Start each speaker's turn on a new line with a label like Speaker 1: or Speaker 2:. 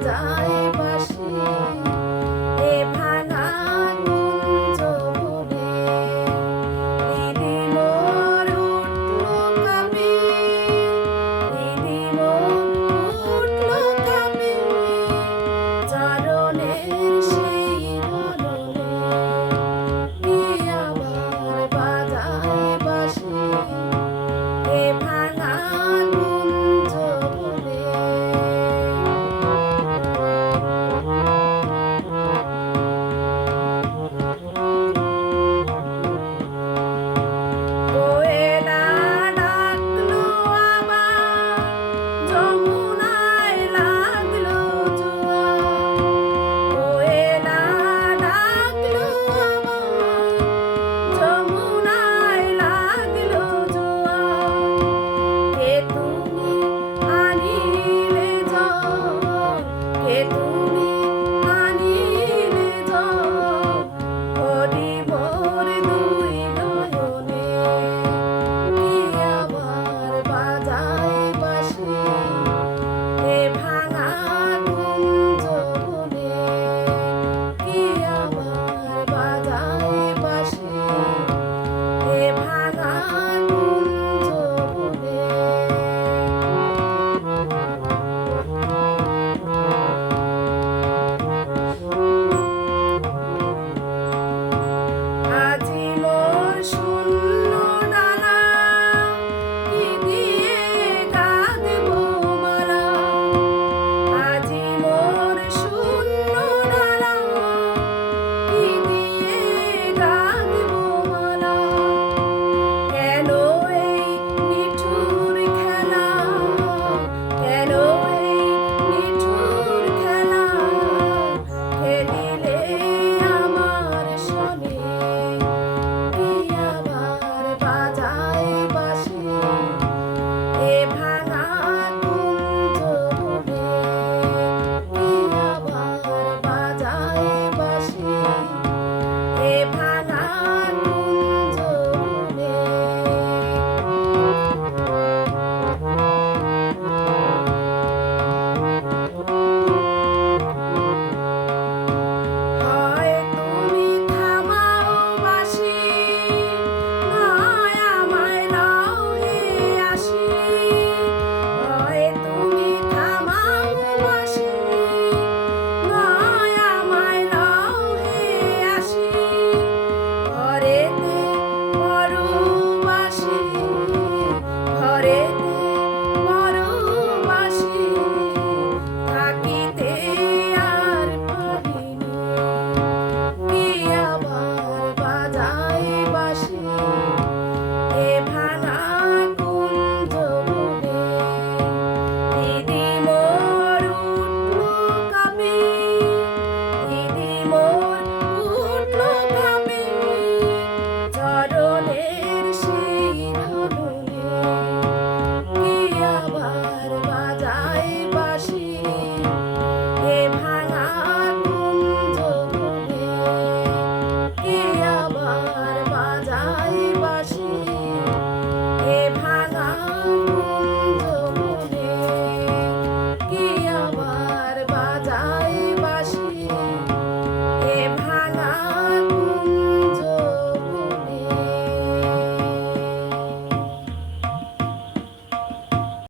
Speaker 1: die.